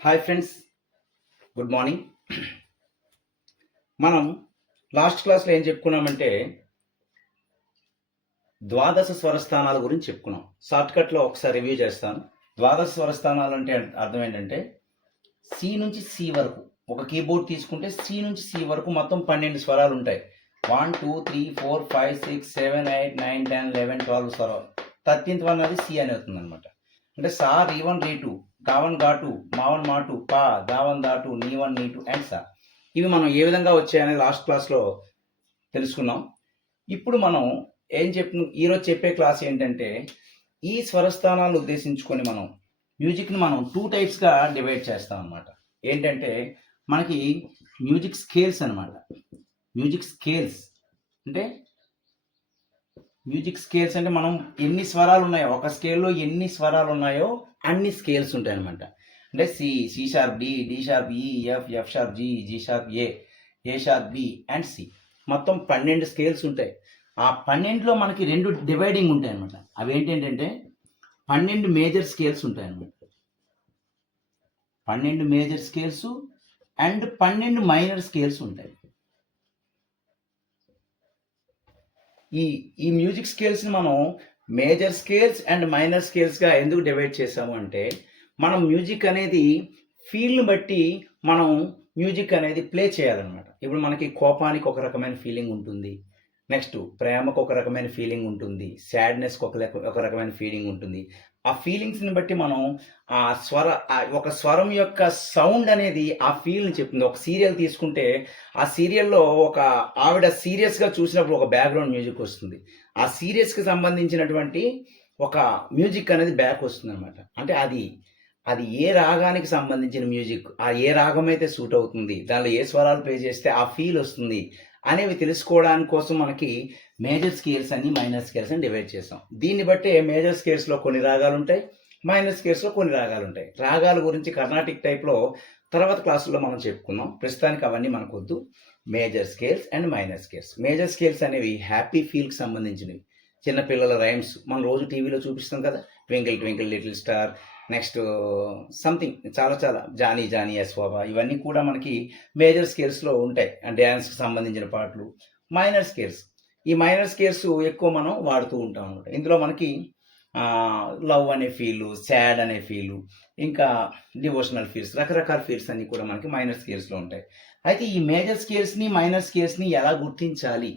Hi friends, good morning. మనం last క్లాస్లో ఏం చెప్పుకున్నామంటే ద్వాదశ స్వరస్థానాల గురించి చెప్పుకున్నాం. షార్ట్కట్లో ఒకసారి రివ్యూ చేస్తాను. ద్వాదశ స్వరస్థానాలు అంటే అర్థం ఏంటంటే సి నుంచి సి వరకు ఒక కీబోర్డ్ తీసుకుంటే సి నుంచి సి వరకు మొత్తం 12 స్వరాలు ఉంటాయి. 1 2 3 4 5 6 7 8 9 10 11 12 స్వరాలు. 13th వన్ అది సి అని అవుతుంది అనమాట. అంటే సా రీవన్ రీ2, గావన్ గా2, మావన్ మా2, పా దావన్ దా2, నీవన్ నీ2 అండ్ సా. ఇవి మనం ఏ విధంగా వచ్చాయని లాస్ట్ క్లాస్లో తెలుసుకున్నాం. ఇప్పుడు మనం ఈరోజు చెప్పే క్లాస్ ఏంటంటే ఈ స్వరస్థానాలు ఉద్దేశించుకొని మనం మ్యూజిక్ని మనం 2 టైప్స్గా డివైడ్ చేస్తాం అనమాట. ఏంటంటే మనకి మ్యూజిక్ స్కేల్స్ అనమాట. మ్యూజిక్ స్కేల్స్ అంటే మనం ఎన్ని స్వరాలు ఉన్నాయో, ఒక స్కేల్లో ఎన్ని స్వరాలు ఉన్నాయో అన్ని స్కేల్స్ ఉంటాయి అనమాట. అంటే C sharp D, D sharp E, F sharp G, G sharp A sharp B and C. మొత్తం 12 స్కేల్స్ ఉంటాయి. ఆ 12లో మనకి 2 డివైడింగ్ ఉంటాయి అనమాట. అవి ఏంటంటే 12 మేజర్ స్కేల్స్ ఉంటాయి అనమాట. 12 major scales and 12 minor scales ఉంటాయి. ఈ మ్యూజిక్ స్కేల్స్ని మనం మేజర్ స్కేల్స్ అండ్ మైనర్ స్కేల్స్గా ఎందుకు డివైడ్ చేసాము అంటే మనం మ్యూజిక్ అనేది ఫీల్ని బట్టి మనం మ్యూజిక్ అనేది ప్లే చేయాలన్నమాట. ఇప్పుడు మనకి కోపానికి ఒక రకమైన ఫీలింగ్ ఉంటుంది, నెక్స్ట్ ప్రేమకు ఒక రకమైన ఫీలింగ్ ఉంటుంది, సాడ్నెస్కి ఒక రకమైన ఫీలింగ్ ఉంటుంది. ఆ ఫీలింగ్స్ని బట్టి మనం ఒక స్వరం యొక్క సౌండ్ అనేది ఆ ఫీల్ని చెప్తుంది. ఒక సీరియల్ తీసుకుంటే ఆ సీరియల్లో ఒక ఆవిడ సీరియస్గా చూసినప్పుడు ఒక బ్యాక్గ్రౌండ్ మ్యూజిక్ వస్తుంది. ఆ సీరియస్కి సంబంధించినటువంటి ఒక మ్యూజిక్ అనేది బ్యాక్ వస్తుంది అనమాట. అంటే అది ఏ రాగానికి సంబంధించిన మ్యూజిక్, ఆ ఏ రాగం అయితే సూట్ అవుతుంది, దానిలో ఏ స్వరాలు ప్లే చేస్తే ఆ ఫీల్ వస్తుంది అనేవి తెలుసుకోవడానికి కోసం మనకి మేజర్ స్కేల్స్ అని మైనర్ స్కేల్స్ అని డివైడ్ చేసాం. దీన్ని బట్టి మేజర్ స్కేల్స్లో కొన్ని రాగాలు ఉంటాయి, మైనర్ స్కేల్స్లో కొన్ని రాగాలు ఉంటాయి. రాగాల గురించి కర్ణాటిక్ టైప్లో తర్వాత క్లాసుల్లో మనం చెప్పుకుందాం. ప్రస్తుతానికి అవన్నీ మనకు వద్దు. Major scales and minor scales. Major scales అనేవి హ్యాపీ ఫీల్కి సంబంధించినవి. చిన్నపిల్లల రైమ్స్ మనం రోజు టీవీలో చూపిస్తాం కదా, twinkle twinkle little star, next something చాలా జానీ జానీ యశ్వాబా, ఇవన్నీ కూడా మనకి మేజర్ స్కేల్స్లో ఉంటాయి. డ్యాన్స్కి సంబంధించిన పాటలు. మైనర్ స్కేల్స్, ఈ మైనర్ స్కేల్స్ ఎక్కువ మనం వాడుతూ ఉంటాం అనమాట. ఇందులో మనకి లవ్ అనే ఫీలు, సాడ్ అనే ఫీలు, ఇంకా డివోషనల్ ఫీల్స్, రకరకాల ఫీల్స్ అన్నీ కూడా మనకి మైనర్ స్కేల్స్లో ఉంటాయి. అయితే ఈ మేజర్ స్కేల్స్ని మైనర్ స్కేల్స్ని ఎలా గుర్తించాలి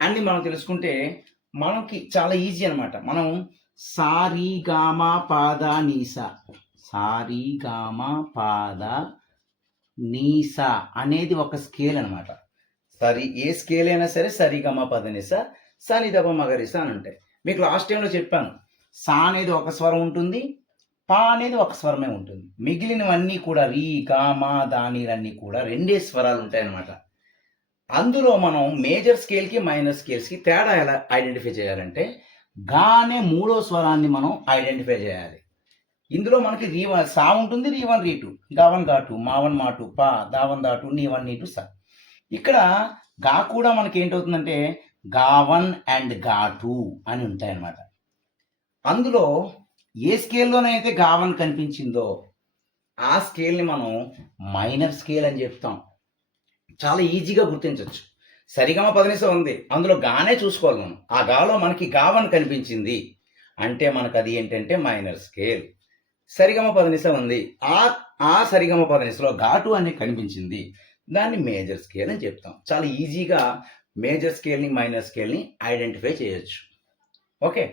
అని మనం తెలుసుకుంటే మనకి చాలా ఈజీ అనమాట. మనం సారీ గామా పాద నీసా, సారీ గామా పాద నీసా అనేది ఒక స్కేల్ అనమాట. ఏ స్కేల్ అయినా సరే సరి గమా పద నీసా, సని దప మగరిసా అని ఉంటాయి. మీకు లాస్ట్ టైంలో చెప్పాను, సా అనేది ఒక స్వరం ఉంటుంది, పా అనేది ఒక స్వరమే ఉంటుంది. మిగిలినవన్నీ కూడా రీ గామా దానీలన్నీ కూడా 2 స్వరాలు ఉంటాయి అనమాట. అందులో మనం మేజర్ స్కేల్కి మైనర్ స్కేల్స్కి తేడా ఎలా ఐడెంటిఫై చేయాలంటే గానే 3వ స్వరాన్ని మనం ఐడెంటిఫై చేయాలి. ఇందులో మనకి సా ఉంటుంది, రీ1 రీ2, గావన్ గా2, మావన్ మా2, పా దావన్ దా2, నీవన్ నీ2 సా. ఇక్కడ గా కూడా మనకి ఏంటవుతుందంటే గావన్ అండ్ గా2 అని ఉంటాయి అన్నమాట. అందులో ఏ స్కేల్లోనైతే గావన్ కనిపించిందో ఆ స్కేల్ని మనం మైనర్ స్కేల్ అని చెప్తాం. చాలా ఈజీగా గుర్తించవచ్చు. సరిగమ పదనిస ఉంది, అందులో గానే చూసుకోవాలి మనం. ఆ గాలో మనకి గావన్ కనిపించింది అంటే మనకు అది ఏంటంటే మైనర్ స్కేల్. సరిగమ పదనిస ఉంది, ఆ సరిగమ పదనిసలో గా2 అనేది కనిపించింది, దాన్ని మేజర్ స్కేల్ అని చెప్తాం. చాలా ఈజీగా మేజర్ స్కేల్ని మైనర్ స్కేల్ని ఐడెంటిఫై చేయొచ్చు. ఓకే,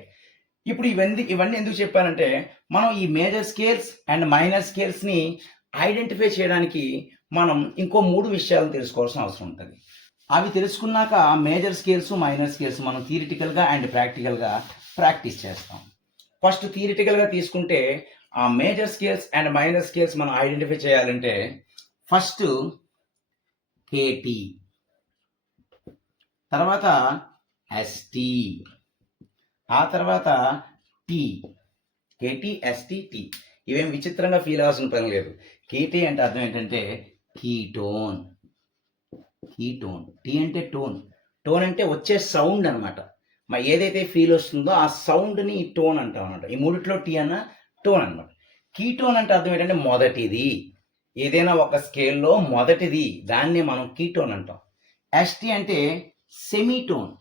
ఇప్పుడు ఇవన్నీ ఎందుకు చెప్పానంటే మనం ఈ మేజర్ స్కేల్స్ అండ్ మైనర్ స్కేల్స్ని ఐడెంటిఫై చేయడానికి మనం ఇంకో 3 విషయాలను తెలుసుకోవాల్సిన అవసరం ఉంటుంది. అవి తెలుసుకున్నాక మేజర్ స్కేల్స్ మైనర్ స్కేల్స్ మనం థియరిటికల్గా అండ్ ప్రాక్టికల్గా ప్రాక్టీస్ చేస్తాం. ఫస్ట్ థియరిటికల్గా తీసుకుంటే ఆ major scales and minor scales మనం ఐడెంటిఫై చేయాలంటే ఫస్ట్ కేటీ, తర్వాత ఎస్టీ, ఆ తర్వాత టీ. KT, ST, tea. ఇవేం విచిత్రంగా ఫీల్ అవ్వాల్సిన పని లేదు. కేటీ అంటే అర్థం ఏంటంటే కీటోన్. టీ అంటే టోన్ అంటే వచ్చే సౌండ్ అనమాట. ఏదైతే ఫీల్ వస్తుందో ఆ సౌండ్ని టోన్ అంటాం అనమాట. ఈ 3లో టీ అన్న టోన్ అనమాట. కీటోన్ అంటే అర్థం ఏంటంటే మొదటిది. ఏదైనా ఒక స్కేల్లో మొదటిది, దాన్ని మనం కీటోన్ అంటాం. ఎస్టీ అంటే సెమీటోన్.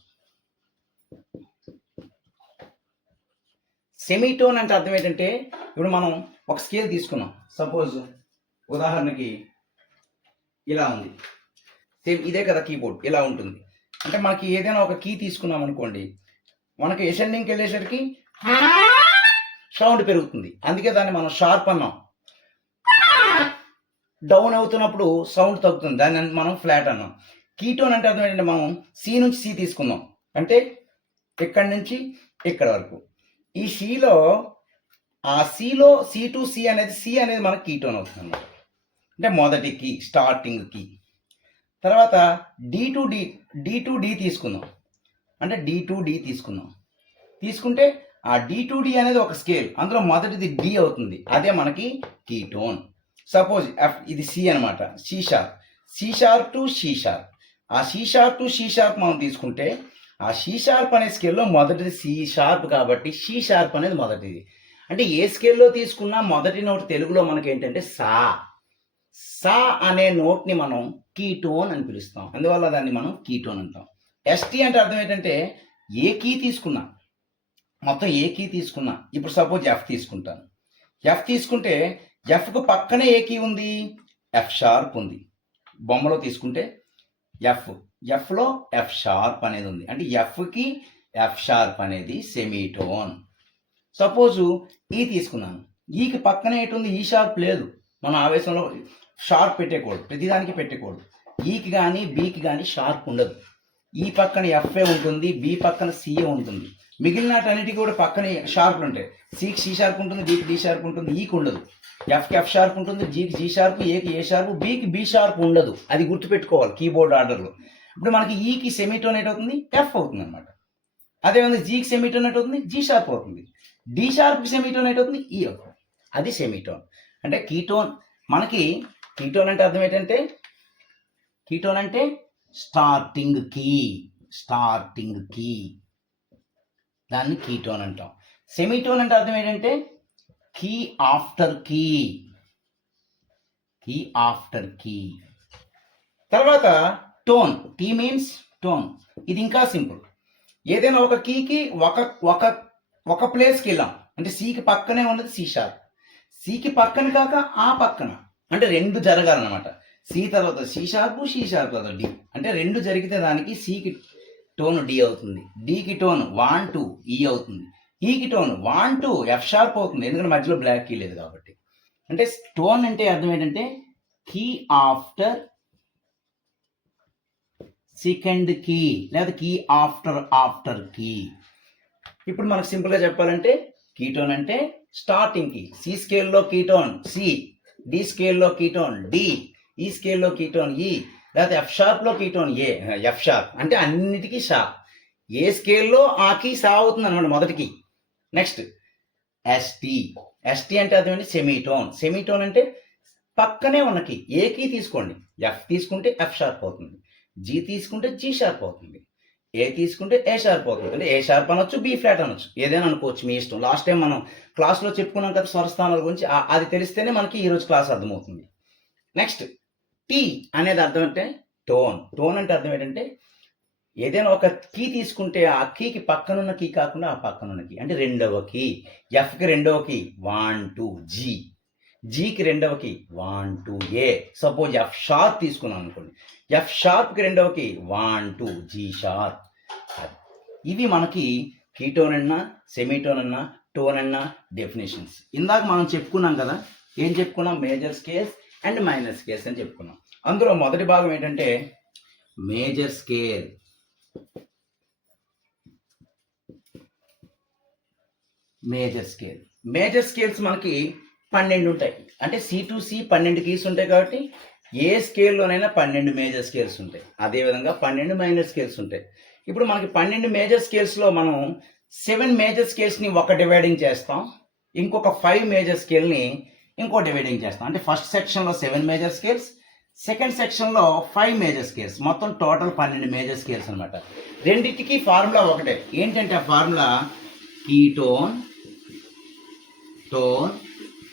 సెమీటోన్ అంటే అర్థం ఏంటంటే, ఇప్పుడు మనం ఒక స్కేల్ తీసుకున్నాం. సపోజ్ ఉదాహరణకి ఇలా ఉంది, సేమ్ ఇదే కదా కీబోర్డ్, ఇలా ఉంటుంది. అంటే మనకి ఏదైనా ఒక కీ తీసుకున్నాం అనుకోండి, మనకి ఎసెండింగ్కి వెళ్ళేసరికి సౌండ్ పెరుగుతుంది, అందుకే దాన్ని మనం షార్ప్ అన్నాం. డౌన్ అవుతున్నప్పుడు సౌండ్ తగ్గుతుంది, దాన్ని మనం ఫ్లాట్ అన్నాం. కీటోన్ అంటే అర్థం ఏంటంటే, మనం సి నుంచి సి తీసుకుందాం, అంటే ఇక్కడి నుంచి ఇక్కడ వరకు. ఈ సిలో ఆ సిలో సి టు సి అనేది మనకి కీటోన్ అవుతుంది అన్నమాట. అంటే మొదటి కీ, స్టార్టింగ్ కీ. తర్వాత డి టు డి తీసుకుందాం, అంటే డి టు డి తీసుకుందాం. తీసుకుంటే ఆ డి టు డి అనేది ఒక స్కేల్, అందులో మొదటిది డి అవుతుంది, అదే మనకి కీటోన్. సపోజ్ ఎఫ్, ఇది సి అనమాట, C sharp, C sharp to C sharp. ఆ C sharp to C sharp మనం తీసుకుంటే ఆ సి షార్ప్ అనే స్కేల్లో మొదటిది సి షార్ప్, కాబట్టి సి షార్ప్ అనేది మొదటిది. అంటే ఏ స్కేల్లో తీసుకున్నా మొదటి నోట్ తెలుగులో మనకి ఏంటంటే సా. సా అనే నోట్ని మనం కీటోన్ అని పిలుస్తాం, అందువల్ల దాన్ని మనం కీటోన్ అంటాం. ఎస్టీ అంటే అర్థం ఏంటంటే, ఏ కీ తీసుకున్నా, మొత్తం ఏ కీ తీసుకున్నా. ఇప్పుడు సపోజ్ ఎఫ్ తీసుకుంటాను. ఎఫ్ తీసుకుంటే ఎఫ్కు పక్కనే ఏ కీ ఉంది, ఎఫ్ షార్ప్ ఉంది. బొమ్మలో తీసుకుంటే ఎఫ్లో ఎఫ్ షార్ప్ అనేది ఉంది, అంటే ఎఫ్కి ఎఫ్ షార్ప్ అనేది సెమీటోన్. సపోజు ఈ తీసుకున్నాను, ఈకి పక్కనే ఎటు ఉంది, ఈ షార్ప్ లేదు. మనం ఆవేశంలో షార్ప్ పెట్టకూడదు, ప్రతిదానికి పెట్టకూడదు. ఈకి కానీ బీకి కానీ షార్ప్ ఉండదు. ఈ పక్కన ఎఫ్ఏ ఉంటుంది, బి పక్కన సిఏ ఉంటుంది. మిగిలినటన్నిటికీ కూడా పక్కన షార్ప్లు ఉంటాయి. సికి సి షార్ప్ ఉంటుంది, డికి డి షార్ప్ ఉంటుంది, ఈకి ఉండదు. ఎఫ్కి ఎఫ్ షార్ప్ ఉంటుంది, జీకి జీ షార్ప్, ఏకి ఏ షార్ప్, బీకి బి షార్ప్ ఉండదు. అది గుర్తుపెట్టుకోవాలి కీబోర్డ్ ఆర్డర్లో. ఇప్పుడు మనకి ఈకి సెమీటోన్ అవుతుంది, ఎఫ్ అవుతుంది అనమాట. అదేవిధంగా జీకి సెమీటోన్ అవుతుంది, జీ షార్ప్ అవుతుంది. డి షార్ప్కి సెమీటోన్ అవుతుంది, ఈ అవుతుంది. అది సెమీటోన్. అంటే కీటోన్, మనకి కీటోన్ అంటే అర్థం ఏంటంటే, కీటోన్ అంటే స్టార్టింగ్ కీ, దాన్ని కీటోన్ అంటాం. సెమీటోన్ అంటే అర్థం ఏంటంటే కీ ఆఫ్టర్ కీ. తర్వాత టోన్, టీ మీన్స్ టోన్. ఇది ఇంకా సింపుల్. ఏదైనా ఒక కీకి ఒక ప్లేస్కి వెళ్ళాం, అంటే సికి పక్కనే ఉన్నది సి షార్ప్, సికి పక్కన కాక ఆ పక్కన, అంటే రెండు జరగాలన్నమాట. సి తర్వాత సి షార్ప్, సి షార్ప్ తర్వాత డి, అంటే రెండు జరిగితే దానికి సికి టోన్ డి అవుతుంది, డికి టోన్ 1 2 ఈ అవుతుంది, ఈకి టోన్ 1 2 ఎఫ్ షార్ప్ అవుతుంది, ఎందుకంటే మధ్యలో బ్లాక్ కీ లేదు కాబట్టి. అంటే టోన్ అంటే అర్థం ఏంటంటే కీ ఆఫ్టర్ సెకండ్ కీ, లేదా కీ ఆఫ్టర్ కీ. ఇప్పుడు మనకు సింపుల్గా చెప్పాలంటే, కీటోన్ అంటే స్టార్టింగ్ కీ. సి స్కేల్లో కీటోన్ సి, డి స్కేల్లో కీటోన్ డి, ఈ స్కేల్లో కీటోన్ ఈ, లేకపోతే ఎఫ్ షార్ప్లో కీటోన్ ఏ, ఎఫ్ షార్ప్ అంటే అన్నిటికీ షా. ఏ స్కేల్లో ఆ కీ సా అవుతుంది అనమాట మొదటి కీ. నెక్స్ట్ ఎస్టీ అంటే అదేంటి సెమీటోన్ అంటే పక్కనే ఉన్న కీ. ఏ కీ తీసుకోండి, ఎఫ్ తీసుకుంటే ఎఫ్ షార్ప్ అవుతుంది, జీ తీసుకుంటే జీ షార్ప్ అవుతుంది, ఏ తీసుకుంటే ఏ షార్ప్ అవుతుంది. అంటే ఏ షార్ప్ అనొచ్చు, బి ఫ్లాట్ అనొచ్చు, ఏదైనా అనుకోవచ్చు, మీ ఇష్టం. లాస్ట్ టైం మనం క్లాస్లో చెప్పుకున్నాం కదా స్వరస్థానాల గురించి, అది తెలిస్తేనే మనకి ఈరోజు క్లాస్ అర్థమవుతుంది. నెక్స్ట్ టీ అనేది అర్థం అంటే టోన్ అంటే అర్థం ఏంటంటే, ఏదైనా ఒక కీ తీసుకుంటే ఆ కీకి పక్కనున్న కీ కాకుండా ఆ పక్కనున్న కీ, అంటే రెండవ కీ. ఎఫ్కి రెండవ కీ 1 2 జీ, జీకి రెండవ కీ 1 2 ఏ. సపోజ్ ఎఫ్ షార్ప్ తీసుకున్నాం అనుకోండి, ఎఫ్ షార్ప్కి రెండవ కీ 1 2 జీ షార్ప్. ఇవి మనకి కీటోన్ అన్నా, సెమీటోన్ అన్నా, టోన్ అన్నా డెఫినేషన్స్. ఇందాక మనం చెప్పుకున్నాం కదా, ఏం చెప్పుకున్నాం, major scales and minor scales అని చెప్పుకున్నాం. అందులో మొదటి భాగం ఏంటంటే మేజర్ స్కేల్. మేజర్ స్కేల్స్ మనకి 12 ఉంటాయి. అంటే సి టు సి 12 కీస్ ఉంటాయి, కాబట్టి ఏ స్కేల్లోనైనా 12 మేజర్ స్కేల్స్ ఉంటాయి. అదేవిధంగా 12 మైనర్ స్కేల్స్ ఉంటాయి. ఇప్పుడు మనకి 12 మేజర్ స్కేల్స్లో మనం 7 మేజర్ స్కేల్స్ని ఒక డివైడింగ్ చేస్తాం, ఇంకొక 5 మేజర్ స్కేల్ని ఇంకో డివైడింగ్ చేస్తాం. అంటే ఫస్ట్ సెక్షన్లో 7 మేజర్ స్కేల్స్, సెకండ్ సెక్షన్లో 5 మేజర్ స్కేల్స్, మొత్తం టోటల్ 12 మేజర్ స్కేల్స్ అనమాట. రెండింటికి ఫార్ములా ఒకటే. ఏంటంటే ఆ formula key tone,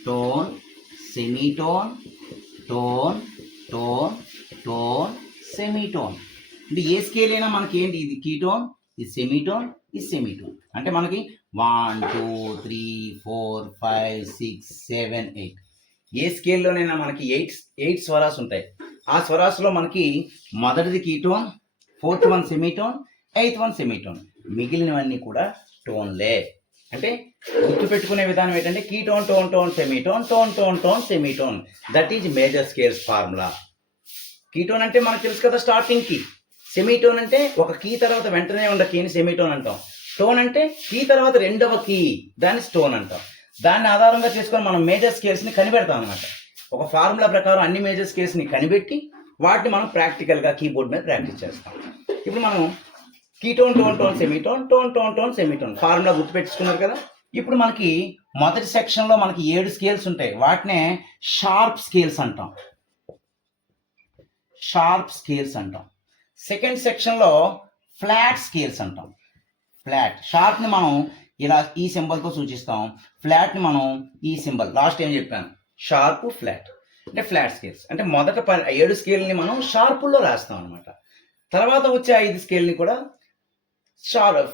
tone, semitone, tone, tone, tone, semitone. అంటే ఏ స్కేల్ అయినా మనకి ఏంటి, ఇది కీటోన్, ఇది సెమీటోన్, ఇది సెమీటోన్. అంటే మనకి 1 2 3 4 5 6 7 8 ఏ స్కేల్లోనైనా మనకి ఎయిట్ స్వరాస్ ఉంటాయి. ఆ స్వరాస్లో మనకి మొదటిది ketone, fourth one semitone, eighth one semitone, మిగిలినవన్నీ కూడా టోన్లే. అంటే గుర్తుపెట్టుకునే విధానం ఏంటంటే ketone, tone, tone, semitone, tone, tone, tone, semitone. That is major scales formula. Ketone అంటే మనకు తెలుసు కదా, స్టార్టింగ్ కీ. సెమీటోన్ అంటే ఒక కీ తర్వాత వెంటనే ఉన్న కీని సెమీటోన్ అంటాం. టోన్ అంటే కీ తర్వాత రెండవ కీ, దాన్ని స్టోన్ అంటాం. దాన్ని ఆధారంగా చేసుకొని మనం మేజర్ స్కేల్స్ని కనిపెడతాం అనమాట. ఒక ఫార్ములా ప్రకారం అన్ని మేజర్ స్కేల్స్ని కనిపెట్టి వాటిని మనం ప్రాక్టికల్గా కీబోర్డ్ మీద ప్రాక్టీస్ చేస్తాం. ఇప్పుడు మనం key tone, tone, tone, semitone, tone, tone, tone, semitone formula గుర్తుపెట్టుకున్నారు కదా. ఇప్పుడు మనకి మొదటి సెక్షన్లో మనకి 7 స్కేల్స్ ఉంటాయి. వాటినే షార్ప్ స్కేల్స్ అంటాం. షార్ప్ స్కేల్స్ అంటాం. సెకండ్ సెక్షన్లో ఫ్లాట్ స్కేల్స్ అంటాం. ఫ్లాట్, షార్ప్ని మనం ఇలా ఈ సింబల్తో సూచిస్తాం, ఫ్లాట్ని మనం ఈ సింబల్, లాస్ట్ ఏం చెప్పాను, షార్ప్, ఫ్లాట్. అంటే ఫ్లాట్ స్కేల్స్ అంటే మొదట 7 స్కేల్ని మనం షార్పుల్లో రాస్తాం అనమాట. తర్వాత వచ్చే 5 స్కేల్ని కూడా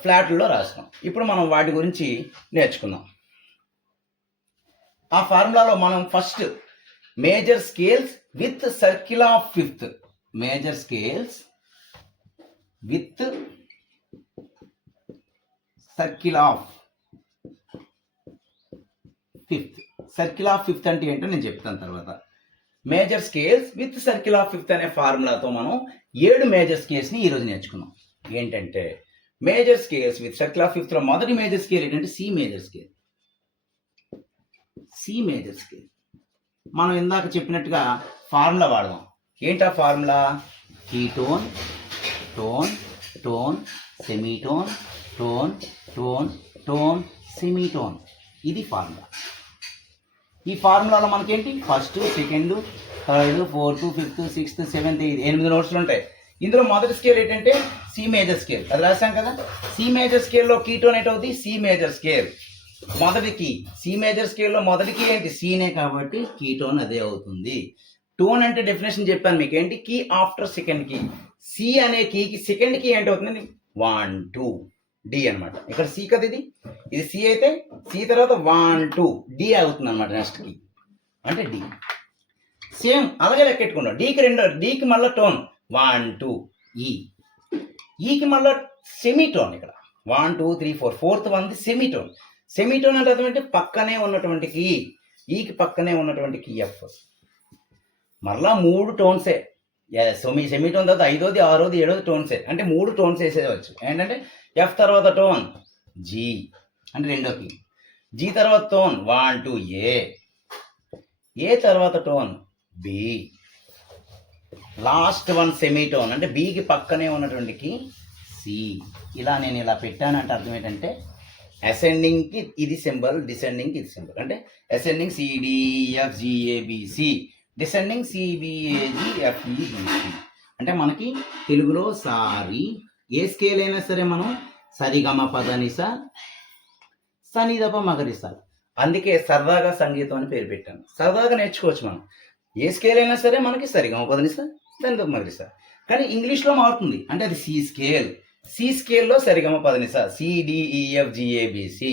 ఫ్లాట్లో రాస్తాం. ఇప్పుడు మనం వాటి గురించి నేర్చుకుందాం. ఆ ఫార్ములాలో మనం first major scales with circle of fifth, major scales with circle of fifth. Circle of fifth అంటే ఏంటో నేను చెప్తాను తర్వాత. Major scales with circle of fifth అనే ఫార్ములాతో మనం 7 మేజర్ స్కేల్స్ని ఈరోజు నేర్చుకున్నాం. ఏంటంటే major scales with circle of ఫిఫ్త్లో మొదటి మేజర్ స్కేల్ ఏంటంటే C major scale. C major scale మనం ఇందాక చెప్పినట్టుగా ఫార్ములా వాడదాం. ఏంటా formula? Key tone, tone, tone, semitone, tone, tone, tone, semitone. ఇది ఫార్ములా. ఈ ఫార్ములాలో మనకేంటి, first, second, third, fourth, fifth, sixth, seventh, 8 నోట్స్లు ఉంటాయి. ఇందులో మొదటి స్కేల్ ఏంటంటే సి మేజర్ స్కేల్, అది రాసాం కదా. సి మేజర్ స్కేల్లో కీటోన్ ఏంటవుతుంది, సి మేజర్ స్కేల్. మొదటి కీ సి మేజర్ స్కేల్లో మొదటి కీ ఏంటి, సీనే, కాబట్టి కీటోన్ అదే అవుతుంది. టోన్ అంటే డెఫినేషన్ చెప్పాను మీకు, ఏంటి, key after second key. C అనే కీకి సెకండ్ కీ ఏంటవుతుంది, 1 2 డి అనమాట. ఇక్కడ సి కదా, ఇది సి అయితే సి తర్వాత 1 2 డి అవుతుంది అనమాట. నెక్స్ట్ కీ అంటే డి. సేమ్ అలాగే లెక్కెట్టుకున్నాం. డీకి మళ్ళీ టోన్ 1 2 ఈకి మళ్ళీ సెమీటోన్. ఇక్కడ 1 2 3 4 ఫోర్త్ వన్ది సెమీటోన్. సెమీటోన్ అంటే అర్థం ఏంటి, పక్కనే ఉన్నటువంటి కీ, ఈకి పక్కనే ఉన్నటువంటి కీ ఎఫ్. మరలా 3 టోన్సే. సెమీటోన్ తర్వాత 5వది 6వది 7వది టోన్సే. అంటే 3 టోన్స్ వేసేయవచ్చు. ఏంటంటే ఎఫ్ తర్వాత టోన్ జీ అంటే రెండో కీ, జీ తర్వాత టోన్ 1 2 ఏ తర్వాత tone B, last one semitone అంటే బికి పక్కనే ఉన్నటువంటి కీ సి. ఇలా నేను ఇలా పెట్టానంటే అర్థం ఏంటంటే అసెండింగ్కి ఇది సింబల్, డిసెండింగ్కి ఇది సింబల్. అంటే అసెండింగ్ సిడిఎఫ్జిఏబిసి, డిసెండింగ్ సిబిఏజిఎఫ్ఈబిసి. అంటే మనకి తెలుగులో సారి ఏ స్కేల్ అయినా సరే మనం సరిగమ పదనిస సనిదప మగరిస, అందుకే సరదాగా సంగీతం అని పేరు పెట్టాను. సరదాగా నేర్చుకోవచ్చు మనం. ఏ స్కేల్ అయినా సరే మనకి సరిగమ పదనిస సనిదప మగరిస. కానీ ఇంగ్లీష్లో మారుతుంది, అంటే అది సి స్కేల్. సి స్కేల్లో సరిగమ పదనిస సిడిఈఎఫ్జిఏబిసి.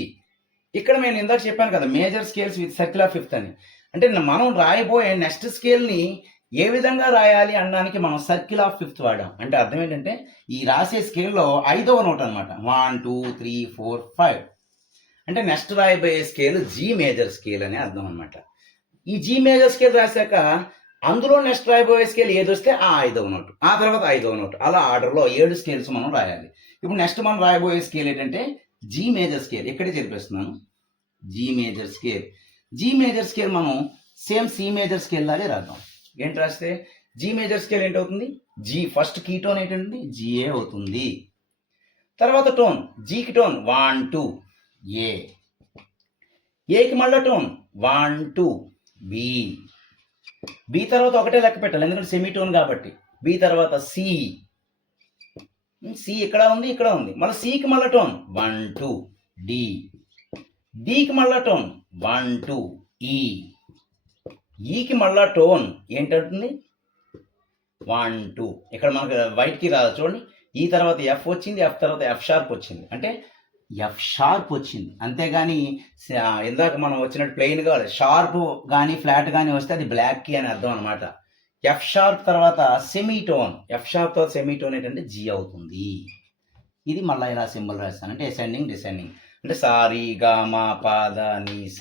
ఇక్కడ నేను ఇందాక చెప్పాను కదా major scales with circle of fifth అని. అంటే మనం రాయబోయే నెక్స్ట్ స్కేల్ని ఏ విధంగా రాయాలి అనడానికి మనం సర్కిల్ ఆఫ్ ఫిఫ్త్ వాడాం. అంటే అర్థం ఏంటంటే ఈ రాసే స్కేల్లో 5వ నోట్ అనమాట. 1 2 3 4 5. అంటే నెక్స్ట్ రాయబోయే స్కేల్ జీ మేజర్ స్కేల్ అని అర్థం అనమాట. ఈ జీ మేజర్ స్కేల్ రాశాక అందులో నెక్స్ట్ రాయబోయే స్కేల్ ఏది వస్తే ఆ 5వ నోట్, ఆ తర్వాత 5వ నోట్, అలా ఆర్డర్లో 7 స్కేల్స్ మనం రాయాలి. ఇప్పుడు నెక్స్ట్ మనం రాయబోయే స్కేల్ ఏంటంటే జీ మేజర్ స్కేల్. ఇక్కడే చెప్పేస్తున్నాను, G major scale. G major scale మనం సేమ్ సి మేజర్ స్కేల్ లాగే రాద్దాం. ఏంటి రాస్తే జీ మేజర్ స్కేల్ ఏంటవుతుంది, జీ ఫస్ట్ కీ టోన్ ఏంటండి, జిఏ అవుతుంది. తర్వాత టోన్, జీకి టోన్ 1 2 ఏకి మళ్ళీ టోన్ 1 2 బి తర్వాత ఒకటే లెక్క పెట్టాలి, ఎందుకంటే సెమీటోన్ కాబట్టి. బి తర్వాత సి ఇక్కడ ఉంది, ఇక్కడ ఉంది. మళ్ళీ సికి మళ్ళీ టోన్ 1 2 డికి మళ్ళీ టోన్ 1 2 ఈ. ఈకి మళ్ళా టోన్ ఏంటంటుంది 1 2. ఇక్కడ మనకు వైట్కి రాదు చూడండి. ఈ తర్వాత ఎఫ్ వచ్చింది, ఎఫ్ తర్వాత ఎఫ్ షార్ప్ వచ్చింది, అంటే ఎఫ్ షార్ప్ వచ్చింది. అంతేగాని ఇందాక మనం వచ్చినట్టు ప్లెయిన్గా షార్ప్ కానీ ఫ్లాట్ కానీ వస్తే అది బ్లాక్ కీ అని అర్థం అనమాట. ఎఫ్ షార్ప్ తర్వాత సెమీటోన్, ఎఫ్ షార్ప్ తర్వాత సెమీటోన్ ఏంటంటే జీ అవుతుంది. ఇది మళ్ళీ ఇలా సింబల్ రాస్తాను, అంటే అసెండింగ్ డిసెండింగ్. అంటే సారీ గా మా పాద నీస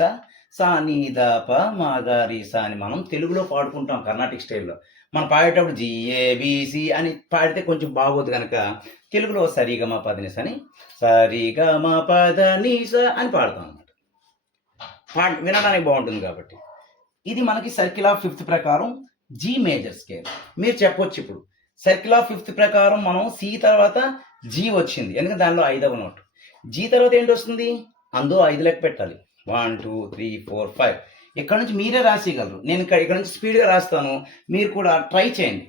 సా నీ ద ప మా గా రీ సా అని మనం తెలుగులో పాడుకుంటాం కర్ణాటిక్ స్టైల్లో. మనం పాడేటప్పుడు జిఏబిసి అని పాడితే కొంచెం బాగోదు కనుక తెలుగులో సరిగమ పదనిస అని సరిగమ పదనిస అని పాడతాం అనమాట. వినడానికి బాగుంటుంది కాబట్టి. ఇది మనకి సర్కిల్ ఆఫ్ ఫిఫ్త్ ప్రకారం జీ మేజర్ స్కేల్. మీరు చెప్పొచ్చు ఇప్పుడు సర్కిల్ ఆఫ్ ఫిఫ్త్ ప్రకారం మనం సి తర్వాత జీ వచ్చింది, ఎందుకంటే దానిలో 5వ నోట్. జీ తర్వాత ఏంటి వస్తుంది, అందులో 5 లెక్క పెట్టాలి. 1 2 3 4 5. ఇక్కడ నుంచి మీరే రాసేయగలరు. నేను ఇక్కడ నుంచి స్పీడ్గా రాస్తాను, మీరు కూడా ట్రై చేయండి.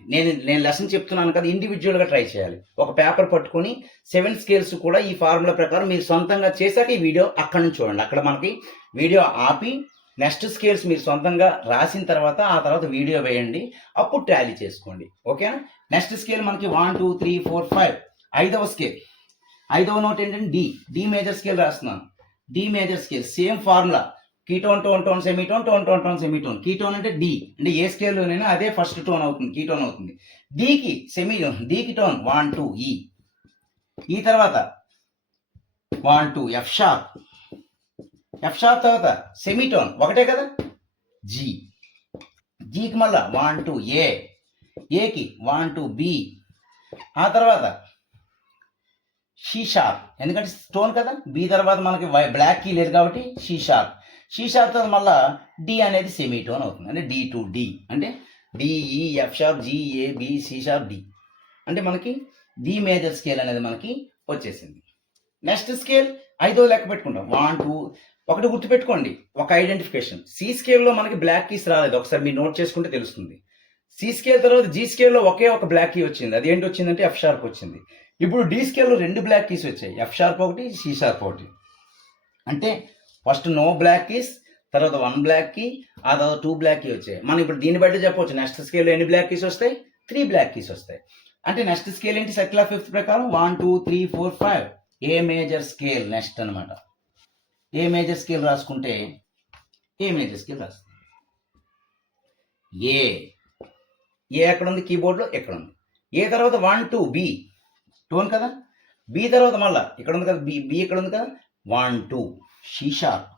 నేను లెసన్ చెప్తున్నాను కదా, ఇండివిజువల్గా ట్రై చేయాలి. ఒక పేపర్ పట్టుకొని 7 స్కేల్స్ కూడా ఈ ఫార్ములా ప్రకారం మీరు సొంతంగా చేశాక ఈ వీడియో అక్కడ నుంచి చూడండి. అక్కడ మనకి వీడియో ఆపి నెక్స్ట్ స్కేల్స్ మీరు సొంతంగా రాసిన తర్వాత ఆ తర్వాత వీడియో వేయండి, అప్పుడు టాలీ చేసుకోండి. ఓకేనా? నెక్స్ట్ స్కేల్ మనకి 1 2 3 4 5. 5వ స్కేల్, 5వ నోట్ ఏంటంటే డి. డి మేజర్ స్కేల్ రాస్తున్నాను. D major scale same formula, key tone tone tone semitone tone tone tone semitone. Key tone అంటే డి, అంటే ఏ స్కేల్లోనైనా అదే ఫస్ట్ టోన్ అవుతుంది, కీటోన్ అవుతుంది. డికి సెమీటోన్, డికి టోన్ 1 2 ఈ. ఈ తర్వాత 1 2 ఎఫ్ షార్ప్, ఎఫ్ షార్ప్ తర్వాత సెమీటోన్ ఒకటే కదా జీ. జీకి మళ్ళా 1 2 ఏ, ఏకి 1 2 బి. ఆ తర్వాత షీ షార్ప్, ఎందుకంటే స్టోన్ కదా. బి తర్వాత మనకి బ్లాక్ కీ లేదు కాబట్టి షీ షార్ప్. షీ షార్ప్ తర్వాత మళ్ళీ డి అనేది సెమీటోన్ అవుతుంది, అంటే డి టు డి, అంటే D E F sharp G A B C sharp D, అంటే మనకి డి మేజర్ స్కేల్ అనేది మనకి వచ్చేసింది. నెక్స్ట్ స్కేల్ 5వ లెక్క పెట్టుకుంటాం. 1 2. ఒకటి గుర్తుపెట్టుకోండి, ఒక ఐడెంటిఫికేషన్. సి స్కేల్లో మనకి బ్లాక్ కీస్ రాలేదు, ఒకసారి మీరు నోట్ చేసుకుంటే తెలుస్తుంది. సి స్కేల్ తర్వాత జీ స్కేల్లో ఒకే ఒక బ్లాక్ కీ వచ్చింది, అది ఏంటి వచ్చిందంటే ఎఫ్ షార్ప్ వచ్చింది. ఇప్పుడు డి స్కేల్లో 2 బ్లాక్ కీస్ వచ్చాయి, ఎఫ్ షార్ప్ ఒకటి, సి షార్ప్ ఒకటి. అంటే ఫస్ట్ నో బ్లాక్ కీస్, తర్వాత 1 బ్లాక్ కీ, ఆ తర్వాత 2 బ్లాక్ కీ వచ్చాయి. మనం ఇప్పుడు దీన్ని బట్టి చెప్పవచ్చు నెక్స్ట్ స్కేల్లో ఎన్ని బ్లాక్ కీస్ వస్తాయి, 3 బ్లాక్ కీస్ వస్తాయి. అంటే నెక్స్ట్ స్కేల్ ఏంటి సర్కిల్ ఆఫ్ ఫిఫ్త్ ప్రకారం 1 2 3 4 5 ఏ మేజర్ స్కేల్ నెక్స్ట్ అనమాట. ఏ మేజర్ స్కేల్ రాసుకుంటే ఏ మేజర్ స్కేల్ రాస్తుంది. ఏ ఎక్కడ ఉంది కీబోర్డ్లో, ఎక్కడ ఉంది. ఏ తర్వాత 1 2 బి టోన్ కదా. బి తర్వాత మళ్ళా ఇక్కడ ఉంది కదా బి ఇక్కడ ఉంది కదా 1 2 షీ షార్ప్,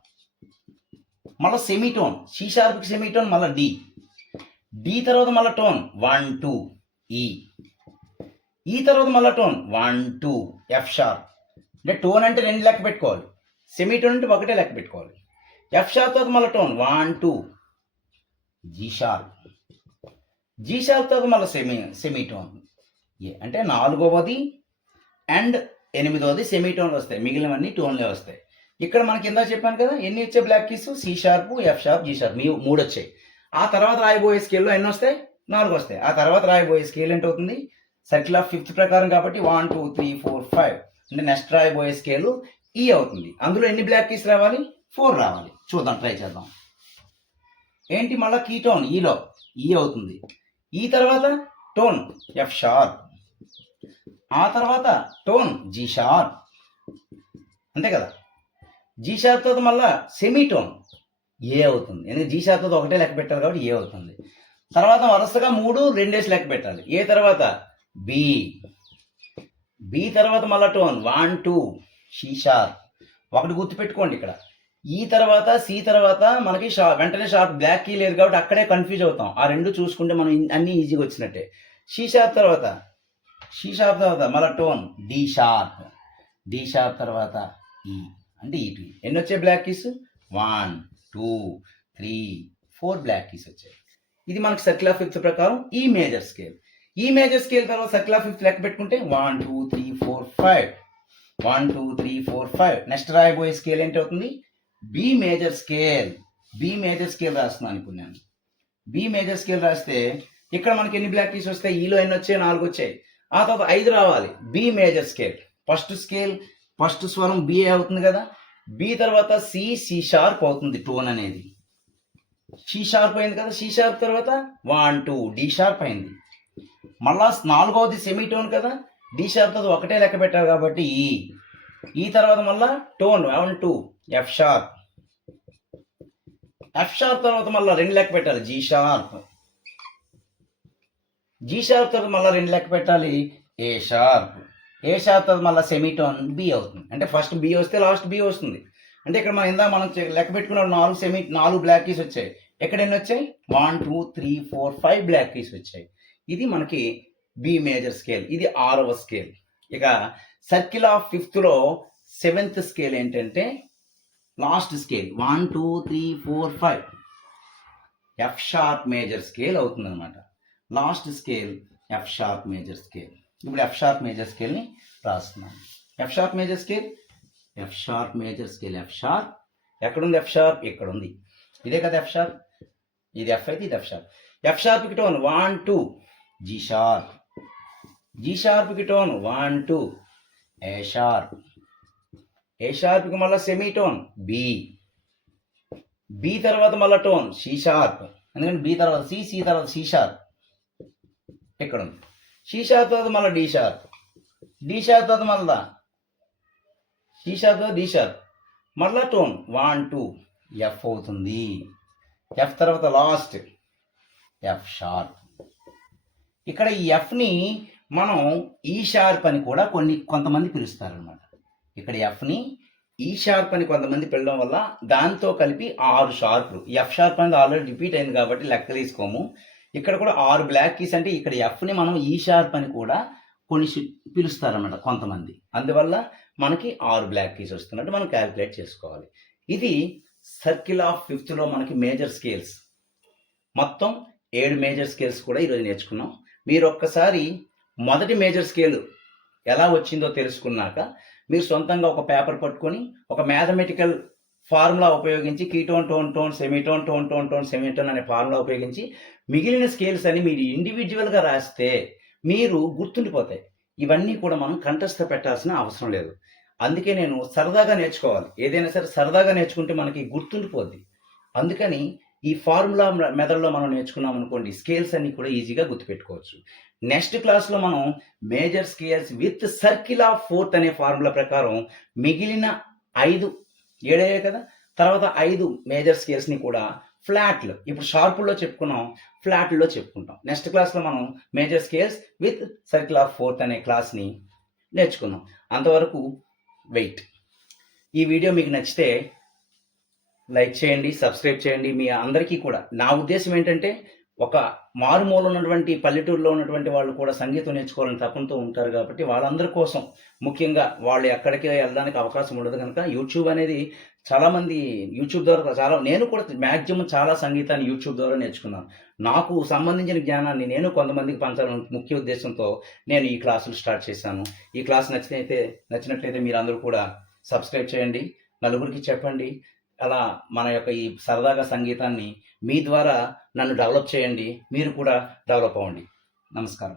మళ్ళీ సెమీటోన్, షీ షార్ప్కి సెమీటోన్ మళ్ళీ డి. డి తర్వాత మళ్ళీ టోన్ 1 2 ఈ. ఈ తర్వాత మళ్ళీ టోన్ 1 2 ఎఫ్ షార్ప్. అంటే టోన్ అంటే 2 లెక్క పెట్టుకోవాలి, సెమీటోన్ అంటే ఒకటే లెక్క పెట్టుకోవాలి. ఎఫ్ షార్ప్ తర్వాత మళ్ళీ tone 1 2 G sharp. G sharp తర్వాత మళ్ళీ సెమీటోన్ ఏ, అంటే 4వది అండ్ 8వది సెమీటోన్లు వస్తాయి, మిగిలినవన్నీ టోన్లే వస్తాయి. ఇక్కడ మనకి ఇందా చెప్పాను కదా ఎన్ని వచ్చాయి black keys, C sharp, F sharp, G sharp, 3 వచ్చాయి. ఆ తర్వాత రాయబోయే స్కేల్లో ఎన్ని వస్తాయి, 4 వస్తాయి. ఆ తర్వాత రాయబోయే స్కేల్ ఏంటవుతుంది సర్కిల్ ఆఫ్ ఫిఫ్త్ ప్రకారం కాబట్టి 1 2 3 4 5, అంటే నెక్స్ట్ రాయబోయే స్కేలు ఈ అవుతుంది. అందులో ఎన్ని బ్లాక్ కీస్ రావాలి, 4 రావాలి. చూద్దాం, ట్రై చేద్దాం. ఏంటి మళ్ళీ కీటోన్ ఈలో ఈ అవుతుంది. ఈ తర్వాత టోన్ ఎఫ్ షార్ప్, ఆ తర్వాత టోన్ జీ షార్ప్, అంతే కదా. జీ షార్ప్ తర్వాత మళ్ళీ సెమీటోన్ ఏ అవుతుంది, ఎందుకంటే జీ షార్ప్ తర్వాత ఒకటే లెక్క పెట్టాలి కాబట్టి ఏ అవుతుంది. తర్వాత వరుసగా 3 2 లెక్క పెట్టాలి. ఏ తర్వాత బి, బి తర్వాత మళ్ళీ టోన్ 1 2 షీ షార్ప్. ఒకటి గుర్తుపెట్టుకోండి, ఇక్కడ ఈ తర్వాత సి తర్వాత మనకి వెంటనే షార్ప్ బ్లాక్ కీ లేదు కాబట్టి అక్కడే కన్ఫ్యూజ్ అవుతాం. ఆ 2 చూసుకుంటే మనం అన్నీ ఈజీగా వచ్చినట్టే. షీ షార్ప్ తర్వాత మళ్ళీ tone D sharp, D sharp తర్వాత ఈ, అంటే ఈ 2. ఎన్ని వచ్చాయి బ్లాక్ కీస్, 1 2 3 4 బ్లాక్ కీస్ వచ్చాయి. ఇది మనకి సర్కిల్ ఆఫ్ ఫిఫ్త్ ప్రకారం ఈ మేజర్ స్కేల్. ఈ మేజర్ స్కేల్ తర్వాత సర్కిల్ ఆఫ్ ఫిఫ్త్ లెక్క పెట్టుకుంటే 1 2 3 4 5, 1 2 3 4 5. నెక్స్ట్ రాయబోయే స్కేల్ ఏంటవుతుంది, B major scale. B major scale రాస్తున్నాను ఇప్పుడు నేను. బి మేజర్ స్కేల్ రాస్తే ఇక్కడ మనకి ఎన్ని బ్లాక్ కీస్ వస్తాయి, ఈలో ఎన్ని వచ్చాయి, 4 వచ్చాయి. ఆ తర్వాత 5 రావాలి. బి మేజర్ స్కేల్ ఫస్ట్ స్వరం బి అవుతుంది కదా. బి తర్వాత సి షార్ప్ అవుతుంది టోన్ అనేది. సి షార్ప్ అయింది కదా, సి షార్ప్ తర్వాత 1 2 డి షార్ప్ అయింది. మళ్ళా నాలుగవది సెమీటోన్ కదా, డి షార్ప్ తర్వాత ఒకటే లెక్క పెట్టారు కాబట్టి ఈ తర్వాత మళ్ళా tone 1 2 F sharp. F sharp తర్వాత మళ్ళీ 2 లెక్క పెట్టాలి, జీ షార్ప్. జీ షార్ప్ తర్వాత మళ్ళీ 2 లెక్క పెట్టాలి, ఏ షార్ప్. ఏ షార్ప్ తర్వాత మళ్ళీ సెమీటోన్ బి అవుతుంది. అంటే ఫస్ట్ బి వస్తే లాస్ట్ బి వస్తుంది. అంటే ఇక్కడ మనం లెక్క పెట్టుకున్న 4 బ్లాక్ కీస్ వచ్చాయి. ఎక్కడ ఎన్ని వచ్చాయి? 1 2 3 4 5 బ్లాక్ కీస్ వచ్చాయి. ఇది మనకి బి మేజర్ స్కేల్. ఇది 6వ స్కేల్. ఇక సర్కిల్ ఆఫ్ 5th-లో 7th స్కేల్ ఏంటంటే last scale 1 2 3 4 5 F sharp major scale అవుతుంది అనమాట. Last scale F sharp major scale. ఇప్పుడు ఎఫ్ షార్ప్ మేజర్ స్కేల్ని రాస్తున్నాను. F sharp major scale, F sharp major scale, F sharp. ఎక్కడుంది F sharp? ఇక్కడ ఉంది. ఇదే కదా ఎఫ్ షార్ప్. ఇది ఎఫ్ అయితే ఇది ఎఫ్ షార్ప్. ఎఫ్ షార్ప్కి టోన్ 1 2 జీ షార్ప్. జీ షార్ప్కి టోన్ 1 2 ఏ షార్ప్. ఏ షార్ప్కి మళ్ళీ సెమీటోన్ బి. బి తర్వాత మళ్ళీ టోన్ సి షార్ప్. ఎందుకంటే బి తర్వాత సి, సి తర్వాత సి షార్ప్ ఇక్కడ ఉంది. సి షార్ప్ తర్వాత మళ్ళీ డి షార్ప్. డి షార్ప్ తర్వాత మళ్ళా సి షార్ప్ తర్వాత డి షార్ప్. మళ్ళా టోన్ 1 2 ఎఫ్ అవుతుంది. ఎఫ్ తర్వాత లాస్ట్ ఎఫ్ షార్ప్. ఇక్కడ ఈ ఎఫ్ని మనం ఈ షార్ప్ అని కూడా కొంతమంది పిలుస్తారనమాట. ఇక్కడ ఎఫ్ని ఈ షార్ప్ అని కొంతమంది పిలవడం వల్ల దాంతో కలిపి 6 షార్ప్లు. ఎఫ్ షార్ప్ అనేది ఆల్రెడీ రిపీట్ అయింది కాబట్టి లెక్క తీసుకోము. ఇక్కడ కూడా 6 బ్లాక్ కీస్. అంటే ఇక్కడ ఎఫ్ని మనం ఈ షార్ప్ అని కూడా పిలుస్తారన్నమాట కొంతమంది. అందువల్ల మనకి 6 బ్లాక్ కీస్ వస్తున్నట్టు మనం క్యాలిక్యులేట్ చేసుకోవాలి. ఇది సర్కిల్ ఆఫ్ 5th-లో మనకి మేజర్ స్కేల్స్. మొత్తం 7 మేజర్ స్కేల్స్ కూడా ఈరోజు నేర్చుకున్నాం. మీరు ఒక్కసారి మొదటి మేజర్ స్కేల్ ఎలా వచ్చిందో తెలుసుకున్నాక మీరు సొంతంగా ఒక పేపర్ పట్టుకొని ఒక మ్యాథమెటికల్ ఫార్ములా ఉపయోగించి ketone tone tone semitone tone tone tone semitone అనే ఫార్ములా ఉపయోగించి మిగిలిన స్కేల్స్ అని మీరు ఇండివిజువల్గా రాస్తే మీరు గుర్తుండిపోతాయి. ఇవన్నీ కూడా మనం కంఠస్థ పెట్టాల్సిన అవసరం లేదు. అందుకే నేను సరదాగా నేర్చుకోవాలి. ఏదైనా సరే సరదాగా నేర్చుకుంటే మనకి గుర్తుండిపోద్ది. అందుకని ఈ ఫార్ములా మెథడ్లో మనం నేర్చుకున్నాం అనుకోండి, స్కేల్స్ అన్ని కూడా ఈజీగా గుర్తుపెట్టుకోవచ్చు. నెక్స్ట్ క్లాస్లో మనం major scales with circle of 4th అనే ఫార్ములా ప్రకారం మిగిలిన 7 అయ్యాయి కదా, తర్వాత 5 మేజర్ స్కేల్స్ని కూడా ఫ్లాట్లు, ఇప్పుడు షార్పుల్లో చెప్పుకున్నాం, ఫ్లాట్లో చెప్పుకుంటాం. నెక్స్ట్ క్లాస్లో మనం major scales with circle of 4th అనే క్లాస్ని నేర్చుకుందాం. అంతవరకు వెయిట్. ఈ వీడియో మీకు నచ్చితే లైక్ చేయండి, సబ్స్క్రైబ్ చేయండి. మీ అందరికీ కూడా నా ఉద్దేశం ఏంటంటే, ఒక మారుమూల ఉన్నటువంటి పల్లెటూరులో ఉన్నటువంటి వాళ్ళు కూడా సంగీతం నేర్చుకోవాలని తపనతో ఉంటారు కాబట్టి వాళ్ళందరి కోసం, ముఖ్యంగా వాళ్ళు ఎక్కడికి వెళ్ళడానికి అవకాశం ఉండదు కనుక యూట్యూబ్ అనేది చాలామంది యూట్యూబ్ ద్వారా నేను కూడా మ్యాక్సిమం చాలా సంగీతాన్ని యూట్యూబ్ ద్వారా నేర్చుకున్నాను. నాకు సంబంధించిన జ్ఞానాన్ని నేను కొంతమందికి పంచాలని ముఖ్య ఉద్దేశంతో నేను ఈ క్లాసులు స్టార్ట్ చేశాను. ఈ క్లాస్ నచ్చినట్లయితే మీరు అందరూ కూడా సబ్స్క్రైబ్ చేయండి, నలుగురికి చెప్పండి. అలా మన యొక్క ఈ సరదాగా సంగీతాన్ని మీ ద్వారా నన్ను డెవలప్ చేయండి. మీరు కూడా డెవలప్ అవ్వండి. నమస్కారం.